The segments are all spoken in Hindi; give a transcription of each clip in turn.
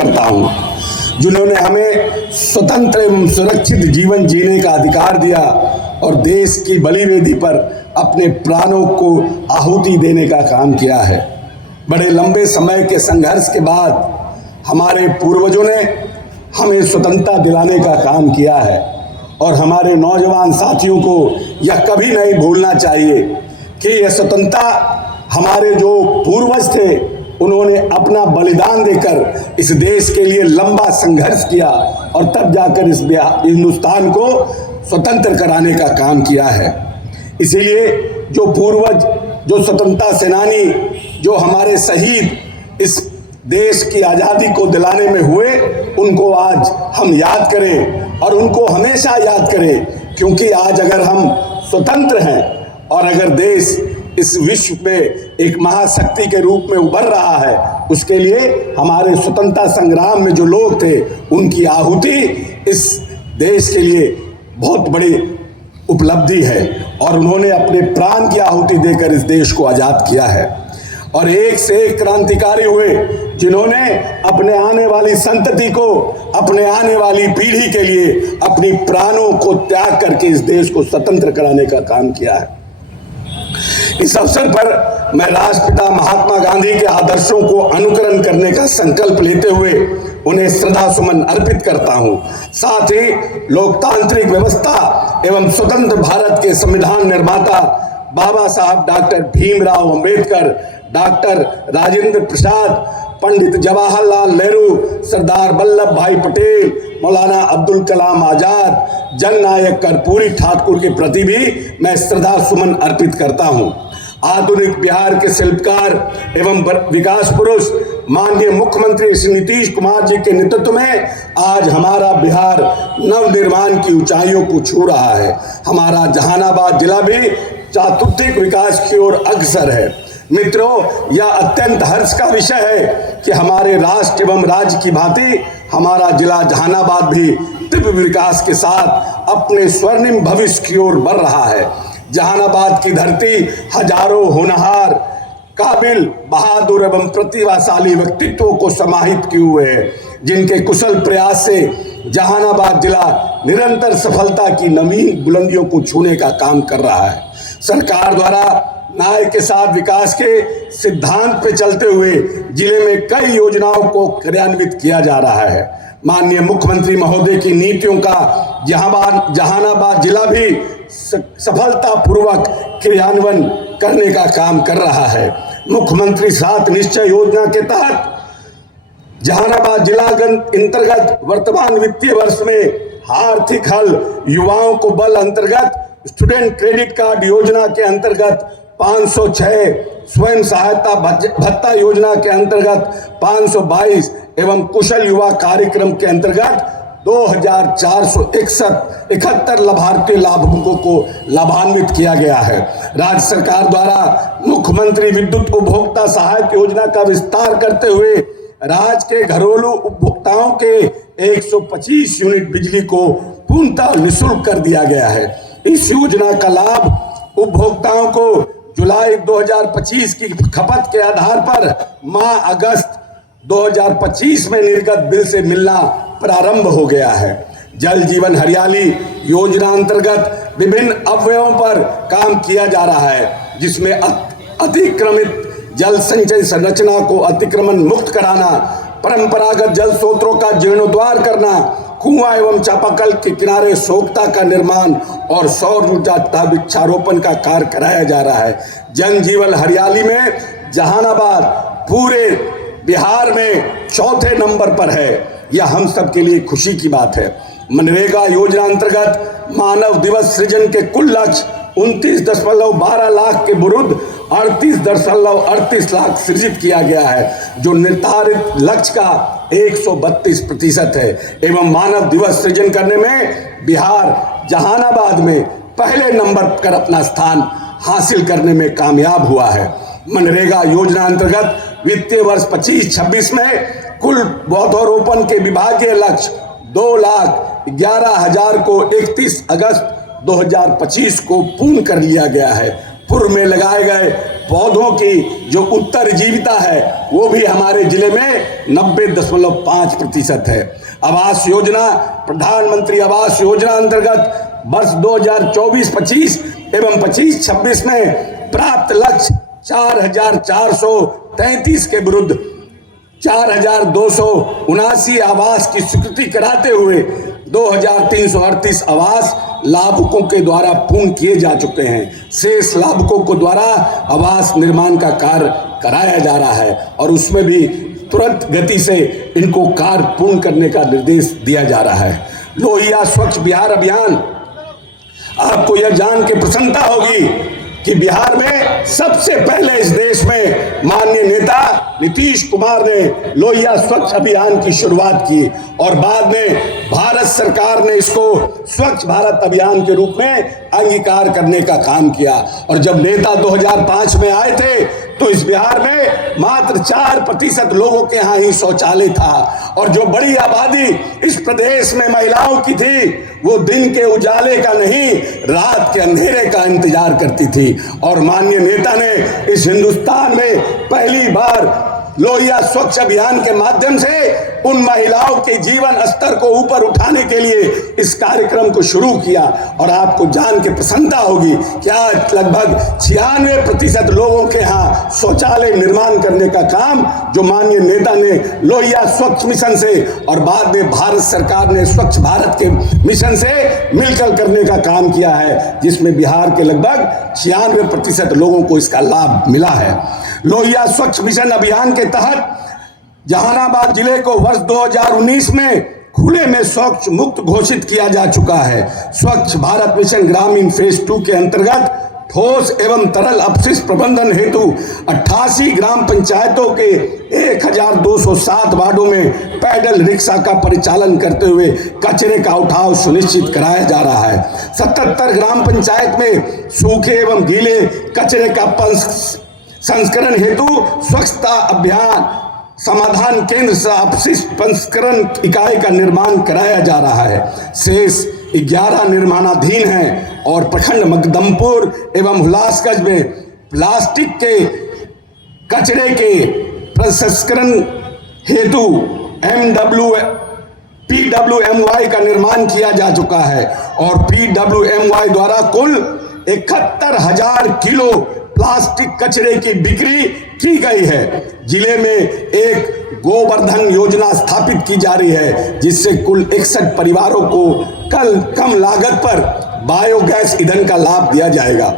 करता हूँ, जिन्होंने हमें स्वतंत्र एवं सुरक्षित जीवन जीने का अधिकार दिया और देश की बलिवेदी पर अपने प्राणों को आहुति देने का काम किया है। बड़े लंबे समय के संघर्ष के बाद हमारे पूर्वजों ने हमें स्वतंत्रता दिलाने का काम किया है और हमारे नौजवान साथियों को यह कभी नहीं भूलना चाहिए कि यह स्वतंत्रता हमारे जो पूर्वज थे उन्होंने अपना बलिदान देकर इस देश के लिए लंबा संघर्ष किया और तब जाकर इस हिंदुस्तान को स्वतंत्र कराने का काम किया है। इसीलिए जो पूर्वज, जो स्वतंत्रता सेनानी, जो हमारे शहीद इस देश की आज़ादी को दिलाने में हुए, उनको आज हम याद करें और उनको हमेशा याद करें, क्योंकि आज अगर हम स्वतंत्र हैं और अगर देश इस विश्व में एक महाशक्ति के रूप में उभर रहा है, उसके लिए हमारे स्वतंत्रता संग्राम में जो लोग थे उनकी आहुति इस देश के लिए बहुत बड़ी उपलब्धि है और उन्होंने अपने प्राण की आहुति देकर इस देश को आज़ाद किया है। और एक से एक क्रांतिकारी हुए जिन्होंने अपने आने वाली संतति को, अपने आने वाली पीढ़ी के लिए अपनी प्राणों को त्याग करके इस देश को स्वतंत्र कराने का काम किया है। इस अवसर पर मैं राष्ट्रपिता महात्मा गांधी के आदर्शों को अनुकरण करने का संकल्प लेते हुए उन्हें श्रद्धा सुमन अर्पित करता हूं। साथ ही लोकतांत्रिक व्यवस्था एवं स्वतंत्र भारत के संविधान निर्माता बाबा साहब डॉक्टर भीमराव अंबेडकर, डॉक्टर राजेंद्र प्रसाद, पंडित जवाहरलाल नेहरू, सरदार वल्लभ भाई पटेल, मौलाना अब्दुल कलाम आजाद, जननायक कर्पूरी ठाकुर के प्रति भी मैं श्रद्धा सुमन अर्पित करता हूं। आधुनिक बिहार के शिल्पकार एवं विकास पुरुष माननीय मुख्यमंत्री श्री नीतीश कुमार जी के नेतृत्व में आज हमारा बिहार नवनिर्माण की ऊंचाइयों को छू रहा है। हमारा जहानाबाद जिला भी चातुर्थिक विकास की ओर अग्रसर है। मित्रों, यह अत्यंत हर्ष का विषय है कि हमारे राष्ट्र एवं राज्य की भांति हमारा जिला जहानाबाद भी तीव्र विकास के साथ अपने स्वर्णिम भविष्य की ओर बढ़ रहा है। जहानाबाद की धरती हजारों होनहार, काबिल, बहादुर एवं प्रतिभाशाली व्यक्तित्वों को समाहित किए हुए है, जिनके कुशल प्रयास से जहानाबाद जिला निरंतर सफलता की नवीन बुलंदियों को छूने का काम कर रहा है। सरकार द्वारा न्याय के साथ विकास के सिद्धांत पे चलते हुए जिले में कई योजनाओं को क्रियान्वित किया जा रहा है। माननीय मुख्यमंत्री महोदय की नीतियों का जहानाबाद जिला भी सफलतापूर्वक क्रियान्वयन करने का काम कर रहा है। मुख्यमंत्री 7 निश्चय योजना के तहत जहानाबाद जिला अंतर्गत वर्तमान वित्तीय वर्ष में आर्थिक हल, युवाओं को बल अंतर्गत स्टूडेंट क्रेडिट कार्ड योजना के अंतर्गत 506, स्वयं सहायता भत्ता योजना के अंतर्गत 522 एवं कुशल युवा कार्यक्रम के अंतर्गत 2471 लाभार्थी लाभुकों को लाभान्वित किया गया है। राज्य सरकार द्वारा मुख्यमंत्री विद्युत उपभोक्ता सहायता योजना का विस्तार करते हुए राज्य के घरेलू उपभोक्ताओं के 125 यूनिट बिजली को पूर्णतः निःशुल्क कर दिया गया है। इस योजना का लाभ उपभोक्ताओं को जुलाई 2025 की खपत के आधार पर माह अगस्त 2025 में निर्गत बिल से मिलना प्रारंभ हो गया है। जल जीवन हरियाली योजना अंतर्गत विभिन्न अवयवों पर काम किया जा रहा है, जिसमें अतिक्रमित जल संचय संरचना को अतिक्रमण मुक्त कराना, परंपरागत जल स्रोतों का जीर्णोद्धार करना, कुआं एवं चापाकल के किनारे सोखता का निर्माण और सौर ऊर्जा तथा वृक्षारोपण का कार्य कराया जा रहा है। जन जीवन हरियाली में जहानाबाद पूरे बिहार में 4थे नंबर पर है। यह हम सब के लिए खुशी की बात है। मनरेगा योजना अंतर्गत मानव दिवस सृजन के कुल लक्ष्य 29.12 लाख के विरुद्ध 38.38 लाख सृजित किया गया है, जो निर्धारित लक्ष्य का 132% है एवं मानव दिवस सृजन करने में बिहार जहानाबाद में पहले नंबर पर अपना स्थान हासिल करने में कामयाब हुआ है। मनरेगा योजना अंतर्गत वित्तीय वर्ष 25-26 में कुल पौधरोपण के विभागीय लक्ष्य 2,11,000 को 31 अगस्त 2025 को पूर्ण कर लिया गया है। पूर्व में लगाए गए पौधों की जो उत्तरजीविता है वो भी हमारे जिले में 90.5% है। आवास योजना, प्रधानमंत्री आवास योजना अंतर्गत वर्ष 2024-25 एवं 25-26 में प्राप्त लक्ष्य 4,433 के विरुद्ध 4,279 आवास की स्वीकृति कराते हुए 2,338 आवास लाभुकों के द्वारा पूर्ण किए जा चुके हैं। शेष लाभुकों को द्वारा आवास निर्माण का कार्य कराया जा रहा है और उसमें भी तुरंत गति से इनको कार्य पूर्ण करने का निर्देश दिया जा रहा है। लोहिया स्वच्छ बिहार अभियान, आपको यह जान के प्रसन्नता होगी कि बिहार में सबसे पहले इस देश में माननीय नेता नीतीश कुमार ने लोहिया स्वच्छ अभियान की शुरुआत की और बाद में भारत सरकार ने इसको स्वच्छ भारत अभियान के रूप में अंगीकार करने का काम किया। और जब नेता 2005 में आए थे तो इस बिहार में मात्र 4% लोगों के यहाँ ही शौचालय था और जो बड़ी आबादी इस प्रदेश में महिलाओं की थी वो दिन के उजाले का नहीं, रात के अंधेरे का इंतजार करती थी। और माननीय नेता ने इस हिंदुस्तान में पहली बार लोहिया स्वच्छ अभियान के माध्यम से उन महिलाओं के जीवन स्तर को ऊपर उठाने के लिए इस कार्यक्रम को शुरू किया। और आपको जान के प्रसन्नता होगी कि आज लगभग 96% लोगों के यहाँ शौचालय निर्माण करने का काम जो माननीय नेता ने लोहिया स्वच्छ मिशन से और बाद में भारत सरकार ने स्वच्छ भारत के मिशन से मिलकर करने का काम किया है, जिसमें बिहार के लगभग 96% लोगों को इसका लाभ मिला है। लोहिया स्वच्छ मिशन अभियान के तहत जहानाबाद जिले को वर्ष 2019 में खुले में शौच मुक्त घोषित किया जा चुका है। स्वच्छ भारत मिशन ग्रामीण फेज 2 के अंतर्गत ठोस एवं तरल अपशिष्ट प्रबंधन हेतु 88 ग्राम पंचायतों के 1207 वार्डों में पैदल रिक्शा का परिचालन करते हुए कचरे का उठाव सुनिश्चित कराया जा रहा है। 77 ग्राम पंचायत में सूखे एवं गीले कचरे का संस्करण हेतु स्वच्छता अभियान समाधान केंद्र से अपशिष्ट संस्करण इकाई का निर्माण कराया जा रहा है। शेष 11 निर्माणाधीन हैं और प्रखंड मकदमपुर एवं हुलासगंज में प्लास्टिक के कचरे के प्रसंस्करण हेतु PWMY का निर्माण किया जा चुका है और PWMY द्वारा कुल 71,000 किलो प्लास्टिक कचरे की बिक्री की गई है। जिले में एक गोवर्धन योजना स्थापित की जा रही है जिससे कुल 61 परिवारों को कम लागत पर बायोगैस ईंधन का लाभ दिया जाएगा।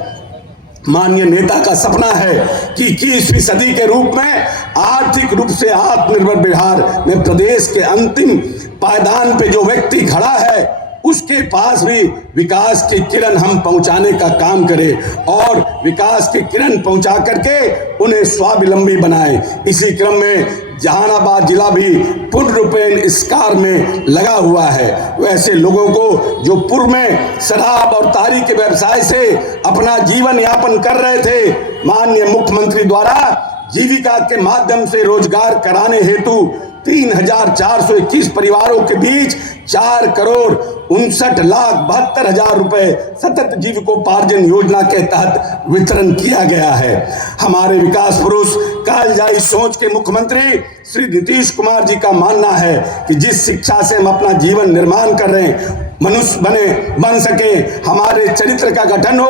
माननीय नेता का सपना है कि 21वीं सदी के रूप में आर्थिक रूप से आत्मनिर्भर बिहार में प्रदेश के अंतिम पायदान पे जो व्यक्ति खड़ा है उसके पास भी विकास की किरण हम पहुंचाने का काम करें और विकास की किरण पहुंचा करके उन्हें स्वावलंबी बनाएं। इसी क्रम में जहानाबाद जिला भी पूर्ण रूपेण इस कार्य में लगा हुआ है। वैसे लोगों को जो पूर्व में शराब और तारी के व्यवसाय से अपना जीवन यापन कर रहे थे, माननीय मुख्यमंत्री द्वारा जीविका के माध्यम से रोजगार कराने हेतु 3,421 परिवारों के बीच 4,59,72,000 रुपए सतत जीविकोपार्जन योजना के तहत वितरण किया गया है। हमारे विकास पुरुष कालजाई सोच के मुख्यमंत्री श्री नीतीश कुमार जी का मानना है कि जिस शिक्षा से हम अपना जीवन निर्माण कर रहे हैं, मनुष्य बन सके, हमारे चरित्र का गठन हो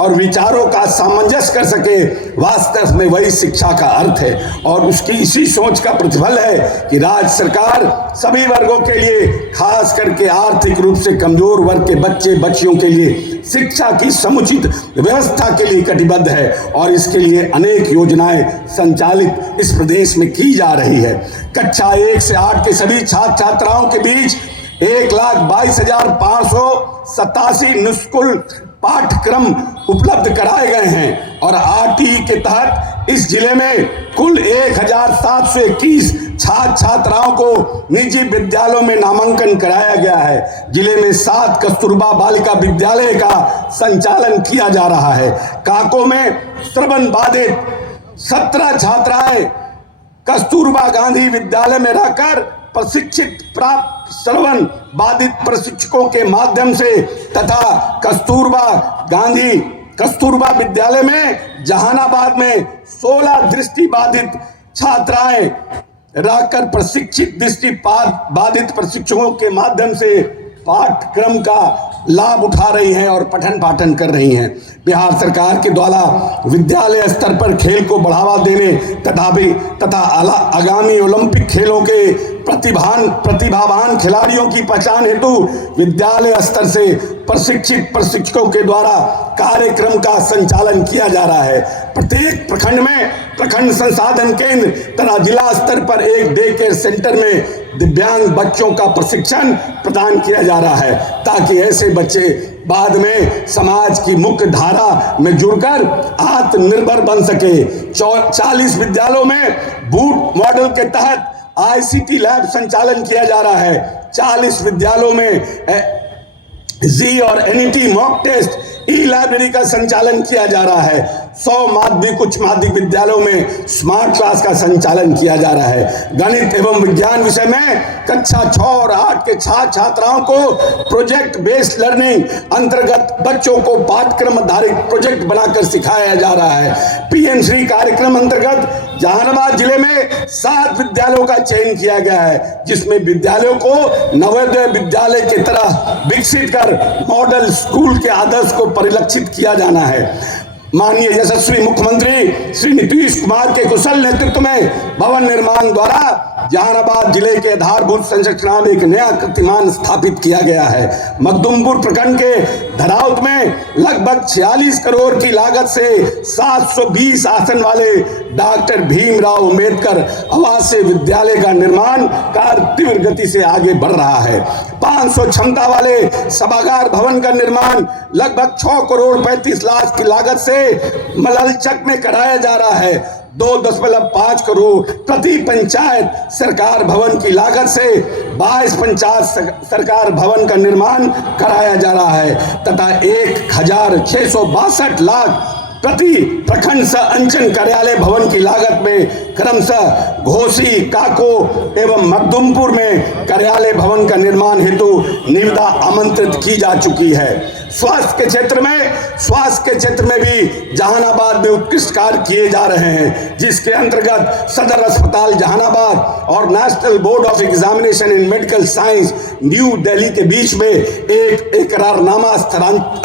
और विचारों का सामंजस्य कर सके, वास्तव में वही शिक्षा का अर्थ है। और उसकी इसी सोच का प्रतिफल है कि राज्य सरकार सभी वर्गों के लिए, खास करके आर्थिक रूप से कमजोर वर्ग के बच्चे बच्चियों के लिए शिक्षा की समुचित व्यवस्था के लिए कटिबद्ध है और इसके लिए अनेक योजनाएं संचालित इस प्रदेश में की जा रही है। कक्षा 1 से 8 के सभी छात्र छात्राओं के बीच 1,22,587 निःशुल्क पाठ्यक्रम उपलब्ध कराए गए हैं और RTE के तहत इस जिले में कुल 1,721 छात्र छात्राओं को निजी विद्यालयों में नामांकन कराया गया है। जिले में 7 कस्तूरबा बालिका विद्यालय का संचालन किया जा रहा है। काको में श्रवण बाधित 17 छात्राएं कस्तूरबा गांधी विद्यालय में रहकर प्रशिक्षित प्राप्त श्रवण बाधित प्रशिक्षकों के माध्यम से तथा कस्तूरबा गांधी कस्तूरबा विद्यालय में जहानाबाद में 16 दृष्टि बाधित छात्राएं रहकर प्रशिक्षित दृष्टि बाधित प्रशिक्षकों के माध्यम से पाठ्यक्रम का लाभ उठा रही हैं और पठन पाठन कर रही हैं। बिहार सरकार के द्वारा विद्यालय स्तर पर खेल को बढ़ावा देने तथा आगामी ओलंपिक खेलों के प्रतिभावान खिलाड़ियों की पहचान हेतु विद्यालय स्तर से प्रशिक्षित प्रशिक्षकों के द्वारा कार्यक्रम का संचालन किया जा रहा है। प्रत्येक प्रखंड में प्रखंड संसाधन केंद्र तथा जिला स्तर पर एक डे केयर सेंटर में दिव्यांग बच्चों का प्रशिक्षण प्रदान किया जा रहा है, ताकि ऐसे बच्चे बाद में समाज की मुख्य धारा में जुड़कर आत्मनिर्भर बन सके। 40 विद्यालयों में बूट मॉडल के तहत ICT लैब संचालन किया जा रहा है। 40 विद्यालयों में जी और NET मॉक टेस्ट लाइब्रेरी का संचालन किया जा रहा है। 100 माध्यमिक उच्च माध्यमिक विद्यालयों में स्मार्ट क्लास का संचालन किया जा रहा है। गणित एवं विज्ञान विषय में कक्षा 6 और 8 के छात्र छात्राओं को प्रोजेक्ट बेस्ड लर्निंग अंतर्गत बच्चों को पाठ्यक्रम आधारित प्रोजेक्ट बनाकर सिखाया जा रहा है। PM श्री कार्यक्रम अंतर्गत जहानाबाद जिले में 7 विद्यालयों का चयन किया गया है, जिसमें विद्यालयों को नवोदय विद्यालय की तरह विकसित कर मॉडल स्कूल के आदर्श को परिलक्षित किया जाना है। माननीय यशस्वी मुख्यमंत्री श्री नीतीश कुमार के कुशल नेतृत्व में भवन निर्माण द्वारा जहानाबाद जिले के आधारभूत संरचना में एक नया कीर्तिमान स्थापित किया गया है। मखदुमपुर प्रखंड के धरावत में लगभग 46 करोड़ की लागत से 720 आसन वाले डॉक्टर भीमराव अंबेडकर आवासीय विद्यालय का निर्माण कार्य तीव्र गति से आगे बढ़ रहा है। 500 क्षमता वाले सभागार भवन का निर्माण लगभग 6 करोड़ 35 लाख की लागत से मललचक में कराया जा रहा है। 2.5 करोड़ प्रति पंचायत सरकार भवन की लागत से 22 पंचायत सरकार भवन का निर्माण कराया जा रहा है तथा 1662 लाख प्रति प्रखंड सह अंचल कार्यालय भवन की लागत में क्रमशः घोसी, काको एवं मखदुमपुर में कार्यालय भवन का निर्माण हेतु निविदा आमंत्रित की जा चुकी है। स्वास्थ्य के क्षेत्र में भी जहानाबाद में उत्कृष्ट कार्य किए जा रहे हैं, जिसके अंतर्गत सदर अस्पताल जहानाबाद और national board of examination in medical science new Delhi के बीच में एक करारनामा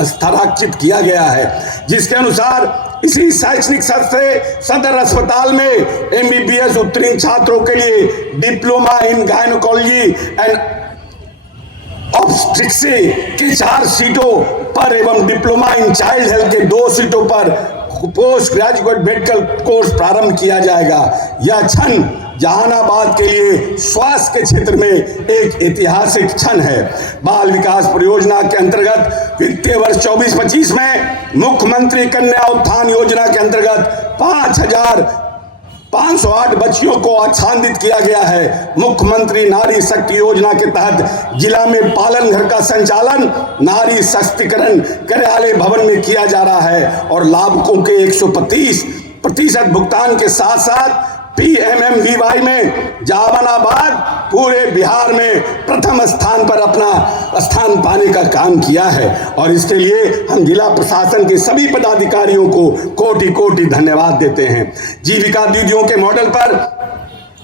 हस्ताक्षरित किया गया है, जिसके अनुसार इसी शैक्षणिक सत्र से सदर अस्पताल में MBBS उत्तीर्ण छात्रों के लिए डिप्लोमा इन गायनोकोलॉजी एंड ऑब्स्टेट्रिक्सी के 4 सीटों पर एवं डिप्लोमा इन चाइल्ड हेल्थ के 2 सीटों पर पोस्ट ग्रेजुएट मेडिकल कोर्स प्रारंभ किया जाएगा। यह क्षण जहानाबाद के लिए स्वास्थ्य के क्षेत्र में एक ऐतिहासिक क्षण है। बाल विकास परियोजना के अंतर्गत वित्तीय वर्ष 24-25 में मुख्यमंत्री कन्या उत्थान योजना के अंतर्गत 5,508 बच्चियों को आच्छादित किया गया है। मुख्यमंत्री नारी शक्ति योजना के तहत जिला में पालन घर का संचालन नारी सशक्तिकरण कार्यालय भवन में किया जा रहा है और लाभुकों के 125% भुगतान के साथ साथ PMMVY में जहानाबाद पूरे बिहार में प्रथम स्थान पर अपना स्थान पाने का काम किया है और इसके लिए हम जिला प्रशासन के सभी पदाधिकारियों को कोटि कोटि धन्यवाद देते हैं। जीविका दीदियों के मॉडल पर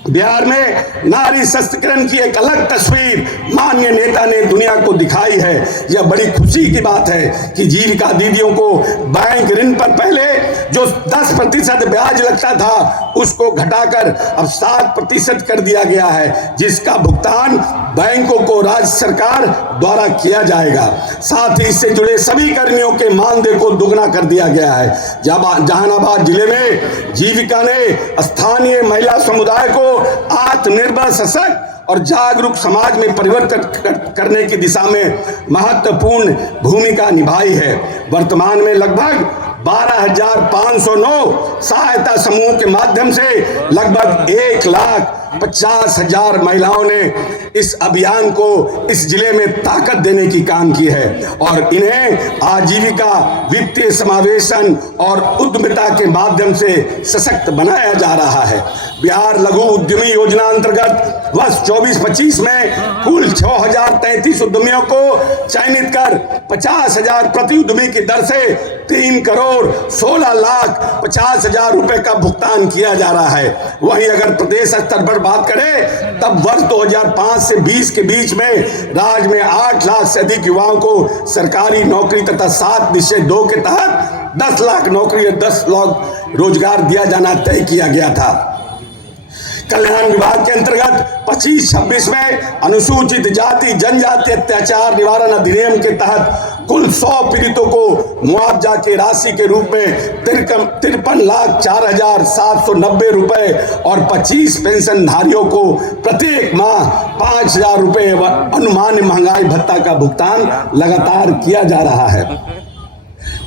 बिहार में नारी सशक्तिकरण की एक अलग तस्वीर माननीय नेता ने दुनिया को दिखाई है। यह बड़ी खुशी की बात है कि जीविका दीदियों को बैंक ऋण पर पहले जो 10% ब्याज लगता था उसको घटाकर अब 7% कर दिया गया है, जिसका भुगतान बैंकों को राज्य सरकार द्वारा किया जाएगा। साथ ही इससे जुड़े सभी कर्मियों के मानदेय को दुगना कर दिया गया है। जहानाबाद जिले में जीविका ने स्थानीय महिला समुदाय को आत्मनिर्भर, सशक्त और जागरूक समाज में परिवर्तन करने की दिशा में महत्वपूर्ण भूमिका निभाई है। वर्तमान में लगभग 12,509 सहायता समूह के माध्यम से लगभग 1,50,000 महिलाओं ने इस अभियान को इस जिले में ताकत देने की काम की है और इन्हें आजीविका, वित्तीय समावेशन और उद्यमिता के माध्यम से सशक्त बनाया जा रहा है। बिहार लघु उद्यमी योजना अंतर्गत वर्ष 24-25 में कुल 6033 उद्यमियों को चयनित कर 50,000 प्रति उद्यमी की दर से 3,16,50,000 रुपए का भुगतान किया जा रहा है। वहीं अगर प्रदेश स्तर पर बात करें तब वर्ष 2005 से 20 के बीच में राज्य में 8 लाख से अधिक युवाओं को सरकारी नौकरी तथा 7 निश्चय 2 के तहत 10 लाख नौकरी और 10 लाख रोजगार दिया जाना तय किया गया था। कल्याण विभाग के अंतर्गत 25-26 में अनुसूचित जाति जनजाति अत्याचार निवारण अधिनियम के तहत कुल 100 पीड़ितों को मुआवजा की राशि के रूप में 53,04,790 रुपए और 25 पेंशनधारियों को प्रत्येक माह 5,000 रुपए अनुमान्य महंगाई भत्ता का भुगतान लगातार किया जा रहा है।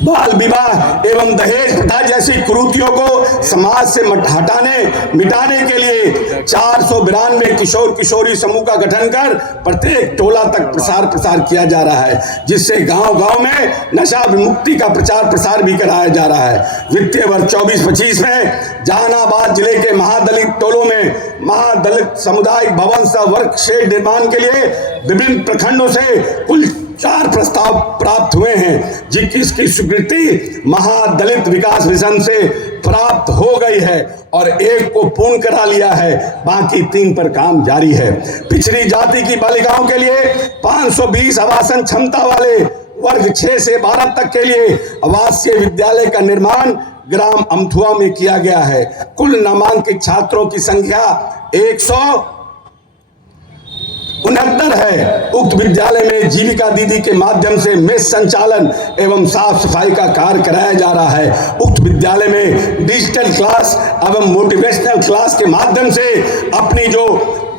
बाल विवाह एवं दहेज प्रथा जैसी कुरीतियों को समाज से मिटाने के लिए 492 किशोर किशोरी समूह का गठन कर प्रत्येक टोला तक प्रसार किया जा रहा है, जिससे गांव-गांव में नशा विमुक्ति का प्रचार प्रसार भी कराया जा रहा है। वित्तीय वर्ष 24-25 में जहानाबाद जिले के महादलित टोलों में महादलित सामुदायिक भवन सह वर्क शेड निर्माण के लिए विभिन्न प्रखंडों से कुल 4 प्रस्ताव प्राप्त हुए हैं, जिसकी स्वीकृति महादलित विकास मिशन से प्राप्त हो गई है और एक को पूर्ण करा लिया है, बाकी 3 पर काम जारी है। पिछड़ी जाति की बालिकाओं के लिए 520 आवासन क्षमता वाले वर्ग 6 से 12 तक के लिए आवासीय विद्यालय का निर्माण ग्राम अमथुआ में किया गया है। कुल नामांकित छात्रों की संख्या 169 है। उक्त विद्यालय में जीविका दीदी के माध्यम से मेस संचालन एवं साफ सफाई का कार्य कराया जा रहा है। उक्त विद्यालय में डिजिटल क्लास एवं मोटिवेशनल क्लास के माध्यम से अपनी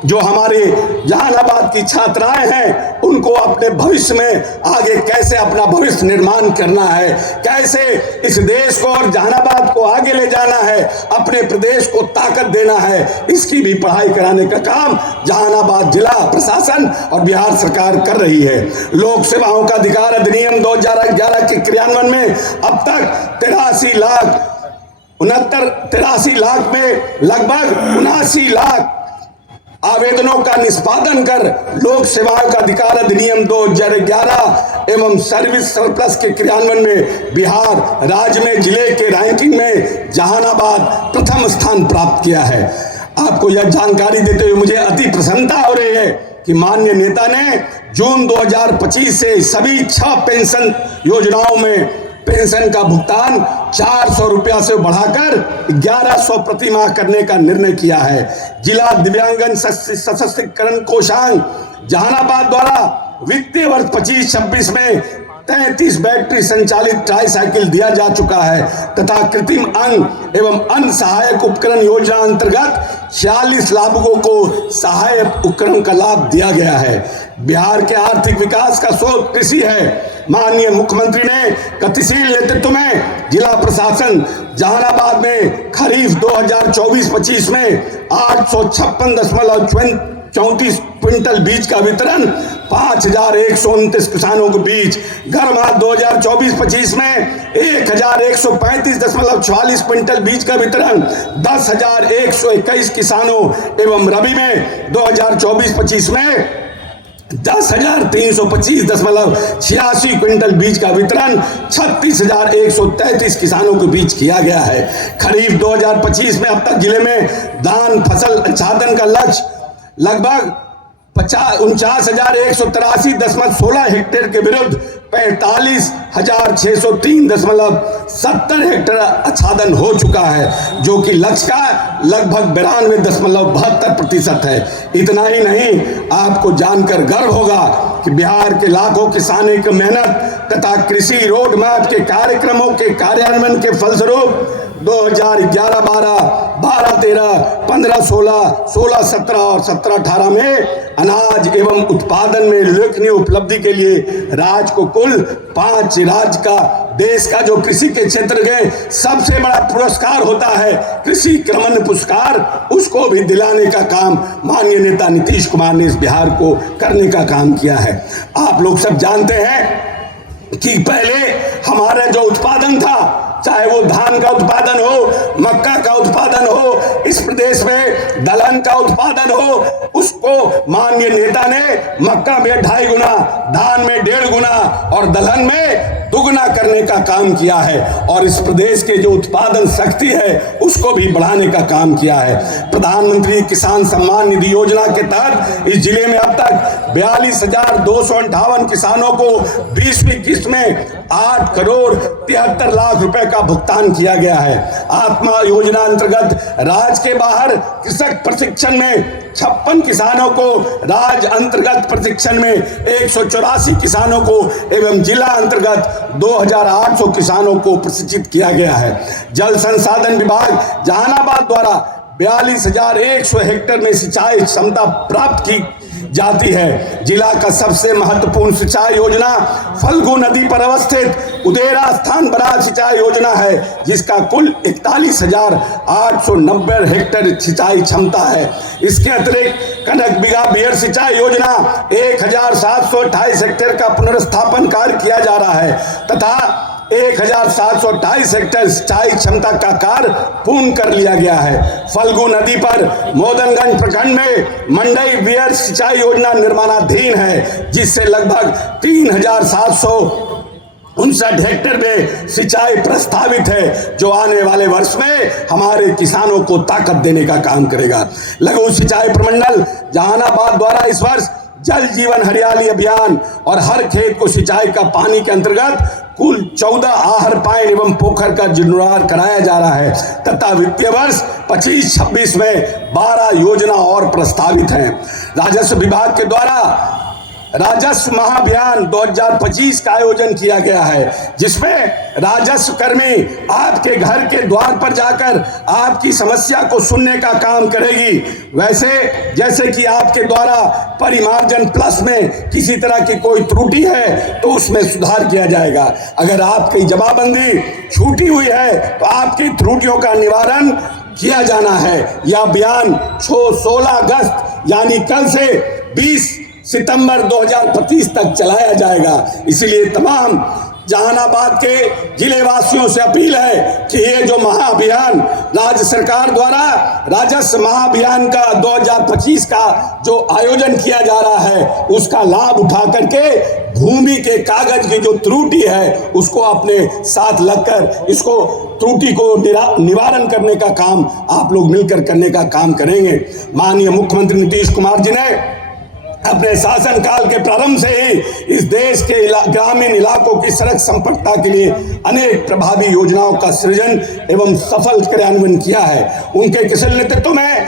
जो हमारे जहानाबाद की छात्राएं हैं उनको अपने भविष्य में आगे कैसे अपना भविष्य निर्माण करना है, कैसे इस देश को और जहानाबाद को आगे ले जाना है, अपने प्रदेश को ताकत देना है, इसकी भी पढ़ाई कराने का काम जहानाबाद जिला प्रशासन और बिहार सरकार कर रही है। लोक सेवाओं का अधिकार अधिनियम 2011 के क्रियान्वयन में अब तक 83 लाख में लगभग 79 लाख आवेदनों का निष्पादन कर लोक सेवाओं का अधिकार अधिनियम 2011 एवं सर्विस सरप्लस के क्रियान्वयन में बिहार राज्य में जिले के रैंकिंग में जहानाबाद प्रथम स्थान प्राप्त किया है। आपको यह जानकारी देते हुए मुझे अति प्रसन्नता हो रही है कि माननीय नेता ने जून 2025 से सभी 6 पेंशन योजनाओं में पेंशन का भुगतान 400 रुपया से बढ़ाकर 1100 प्रति माह करने का निर्णय किया है। जिला दिव्यांगन सशक्तिकरण कोषांग जहानाबाद द्वारा वित्तीय वर्ष 25-26 में 33 बैटरी संचालित ट्राईसाइकिल दिया जा चुका है तथा कृत्रिम अंग एवं अन्य सहायक उपकरण योजना अंतर्गत 46 लाभुकों को सहायक उपकरण का लाभ दिया गया है। बिहार के आर्थिक विकास का स्रोत कृषि है। माननीय मुख्यमंत्री ने गतिशील नेतृत्व में जिला प्रशासन जहानाबाद में खरीफ 2024-25 में 856.34 क्विंटल बीज का वितरण 5,129 किसानों के बीच, गर्मात 2024-25 में 1,135.44 क्विंटल बीज का वितरण 10,121 किसानों एवं रबी में 2024-25 में 10,325.86 क्विंटल बीज का वितरण 36,133 किसानों के बीच किया गया है। खरीफ 2025 में अब तक जिले में धान फसल आच्छादन का लक्ष्य लगभग 49,183.16 हेक्टेयर के विरुद्ध 45,603.70 हेक्टेयर आच्छादन हो चुका है, जो कि लक्ष्य का लगभग 92.72% है। इतना ही नहीं, आपको जानकर गर्व होगा कि बिहार के लाखों किसानों की मेहनत तथा कृषि रोड मैप के कार्यक्रमों के कार्यान्वयन के फलस्वरूप 2011-12, 12-13, 15-16, 16-17 और 17-18 में अनाज एवं उत्पादन में उल्लेखनीय उपलब्धि के लिए राज्य को कुल 5 राज्य का देश का जो कृषि के क्षेत्र के सबसे बड़ा पुरस्कार होता है कृषि क्रमण्य पुरस्कार, उसको भी दिलाने का काम माननीय नेता नीतीश कुमार ने इस बिहार को करने का काम किया है। आप लोग सब जानते हैं कि पहले हमारा जो उत्पादन था चाहे वो धान का उत्पादन हो, मक्का का उत्पादन हो, इस प्रदेश में दलहन का उत्पादन हो, उसको माननीय नेता ने मक्का में 2.5 गुना, धान में 1.5 गुना और दलहन में दुगना करने का काम किया है। और इस प्रदेश के जो उत्पादन शक्ति है उसको भी बढ़ाने का काम किया है। प्रधानमंत्री किसान सम्मान निधि योजना के तहत इस जिले में अब तक 42,258 किसानों को 20वीं किस्त में 8 करोड़ 73 लाख रुपए का भुगतान किया गया है। आत्मा योजना अंतर्गत राज्य के बाहर कृषक प्रशिक्षण में 56 किसानों को, राज्य अंतर्गत प्रशिक्षण में 184 किसानों को एवं जिला अंतर्गत 2,800 किसानों को प्रशिक्षित किया गया है। जल संसाधन विभाग जहानाबाद द्वारा 42,100 हेक्टेयर में सिंचाई क्षमता प्राप्त की जाती है। जिला का सबसे महत्वपूर्ण सिंचाई योजना फल्गु नदी पर अवस्थित उदेरा स्थान बराज सिंचाई योजना है, जिसका कुल 41,890 हेक्टेयर सिंचाई क्षमता है। इसके अतिरिक्त कनक बिगा बियर सिंचाई योजना 1,728 हेक्टेयर का पुनर्स्थापन कार्य किया जा रहा है तथा 1,728 हेक्टेयर सिंचाई क्षमता का कार्य पूर्ण कर लिया गया है। फल्गु नदी पर मोदनगंज प्रखंड में मंडई बियर सिंचाई योजना निर्माणाधीन है, जिससे लगभग 3,759 हेक्टेयर में सिंचाई प्रस्तावित है, जो आने वाले वर्ष में हमारे किसानों को ताकत देने का काम करेगा। लघु सिंचाई प्रमंडल जहानाबाद द्वारा इस वर्ष जल जीवन हरियाली अभियान और हर खेत को सिंचाई का पानी के अंतर्गत कुल 14 आहर पाइन एवं पोखर का जीर्णोद्धार कराया जा रहा है तथा वित्तीय वर्ष 25-26 में 12 योजना और प्रस्तावित हैं। राजस्व विभाग के द्वारा राजस्व महाअभियान 2025 का आयोजन किया गया है, जिसमें राजस्व कर्मी आपके घर के द्वार पर जाकर आपकी समस्या को सुनने का काम करेगी। वैसे जैसे कि आपके द्वारा परिमार्जन प्लस में किसी तरह की कोई त्रुटि है तो उसमें सुधार किया जाएगा। अगर आपकी जमाबंदी छूटी हुई है तो आपकी त्रुटियों का निवारण किया जाना है। यह अभियान 16 अगस्त यानी कल से 20 सितंबर 2025 तक चलाया जाएगा। इसलिए तमाम जहानाबाद के जिले वासियों से अपील है कि ये जो महाअभियान राज्य सरकार द्वारा राजस्व महाअभियान का 2025 का जो आयोजन किया जा रहा है, उसका लाभ उठा करके भूमि के कागज की जो त्रुटि है उसको अपने साथ लगकर इसको त्रुटि को निवारण करने का काम आप लोग मिलकर करने का काम करेंगे। माननीय मुख्यमंत्री नीतीश कुमार जी ने अपने शासनकाल के प्रारंभ से ही इस देश के ग्रामीण इलाकों की सड़क संपर्कता के लिए अनेक प्रभावी योजनाओं का सृजन एवं सफल क्रियान्वयन किया है। उनके कुशल नेतृत्व में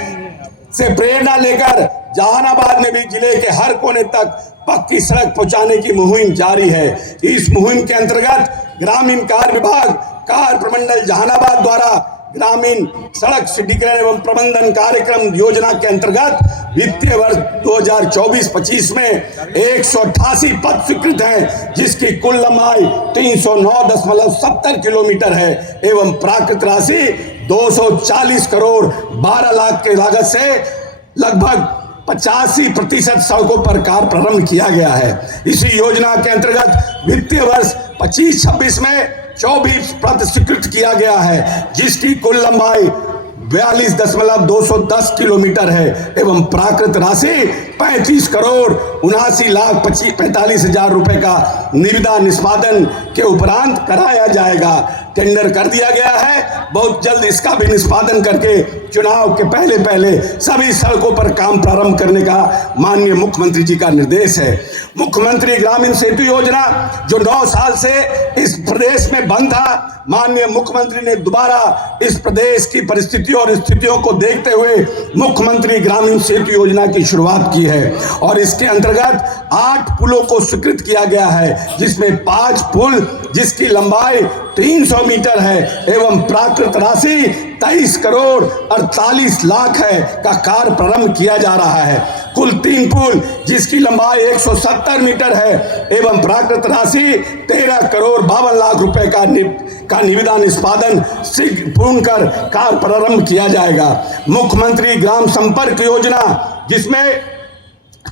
से प्रेरणा लेकर जहानाबाद में भी जिले के हर कोने तक पक्की सड़क पहुंचाने की मुहिम जारी है। इस मुहिम के अंतर्गत ग्रामीण कार्य विभाग कार्य प्रमंडल जहानाबाद द्वारा ग्रामीण सड़क सुदृढ़ीकरण एवं प्रबंधन कार्यक्रम योजना के अंतर्गत वित्तीय वर्ष 2024-25 में 188 पथ स्वीकृत हैं, जिसकी कुल लंबाई 309.70 किलोमीटर है एवं प्राकृत राशि 240 करोड़ 12 लाख के लागत से लगभग 85% सड़कों पर कार्य प्रारंभ किया गया है। इसी योजना के अंतर्गत वित्तीय वर्ष 25-26 में 24 पथ स्वीकृत किया गया है, जिसकी कुल लंबाई 42.210 किलोमीटर है एवं प्राकृत राशि 35 करोड़ 79 लाख 45 हजार रुपए का निविदा निष्पादन के उपरांत कराया जाएगा। टेंडर कर दिया गया है, बहुत जल्द इसका भी निष्पादन करके चुनाव के पहले सभी सड़कों पर काम प्रारंभ करने का माननीय मुख्यमंत्री जी का निर्देश है। मुख्यमंत्री ग्रामीण सेतु योजना जो 9 साल से इस प्रदेश में बंद था, माननीय मुख्यमंत्री ने दोबारा इस प्रदेश की परिस्थितियों और स्थितियों को देखते हुए मुख्यमंत्री ग्रामीण सेतु योजना की शुरुआत की है और इसके अंतर्गत 8 पुलों को स्वीकृत किया गया है, जिसमें 5 पुल जिसकी लंबाई 300 मीटर है एवं प्राकृत राशि 23 करोड़ 48 लाख है का कार्य प्रारंभ किया जा रहा है। कुल 3 पुल जिसकी लंबाई 170 मीटर है एवं प्राकृत राशि 13 करोड़ 52 लाख रुपए का निविदा निष्पादन शीघ्र पूर्ण कर कार्य प्रारंभ किया जाएगा। मुख्यमंत्री ग्राम संपर्क योजना जिसमें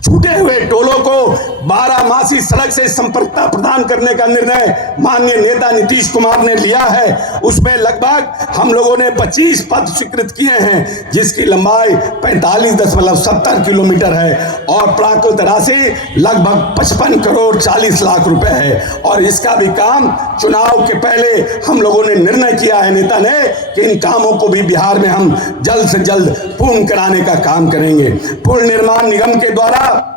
छूटे हुए टोलों को 12 सड़क से संपर्कता प्रदान करने का निर्णय माननीय नेता नीतीश कुमार ने लिया है। उसमें लगभग हम लोगों ने 25 पथ स्वीकृत किए हैं, जिसकी लंबाई 45.70 किलोमीटर है और प्राकृत राशि लगभग 55 करोड़ 40 लाख रुपए है। और इसका भी काम चुनाव के पहले हम लोगों ने निर्णय किया है नेता ने कि इन कामों को भी बिहार में हम जल्द से जल्द पूर्ण कराने का काम करेंगे। पुल निर्माण निगम के द्वारा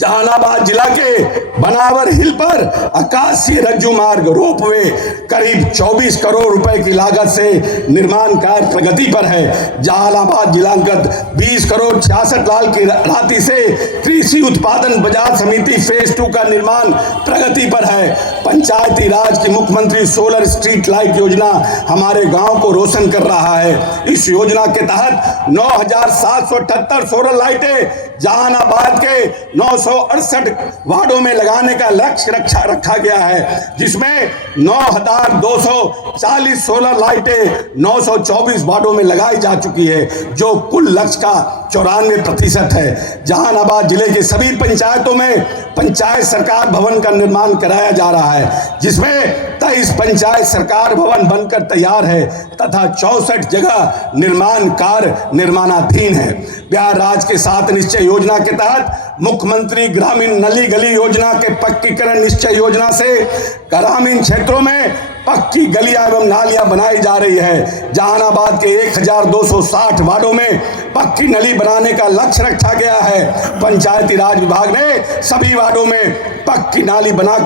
जहानाबाद जिला के बनावर हिल पर आकाशीय रज्जू मार्ग रोपवे करीब 24 करोड़ रुपए की लागत से निर्माण कार्य प्रगति पर है। जहानाबाद जिलांगत 20 करोड़ 66 लाख की राशि से कृषि उत्पादन बाजार समिति फेज 2 का निर्माण प्रगति पर है। पंचायती राज की मुख्यमंत्री सोलर स्ट्रीट लाइट योजना हमारे गांव को रोशन कर रहा है। इस योजना के तहत 9,778 सोलर लाइटें जहानाबाद के 968 वार्डों में लगाने का लक्ष्य रखा गया है, जिसमें 9,240 सोलर लाइटें 924 वार्डों में लगाई जा चुकी है, जो कुल लक्ष्य का 94% है। जहानाबाद जिले के सभी पंचायतों में पंचायत सरकार भवन का निर्माण कराया जा रहा है, जिसमें 23 पंचायत सरकार भवन बनकर तैयार है तथा 64 जगह निर्माण कार्य निर्माणाधीन है। बिहार राज्य के 7 निश्चय योजना के तहत मुख्यमंत्री ग्रामीण नली गली योजना के पक्कीकरण निश्चय योजना से ग्रामीण क्षेत्रों में पक्की गलियां एवं नालियां बनाई जा रही है। जहानाबाद के 1260 वार्डों में पक्की नली बनाने का लक्ष्य रखा गया है। पंचायती राज विभाग ने सभी वार्डों में पक्की नाली बना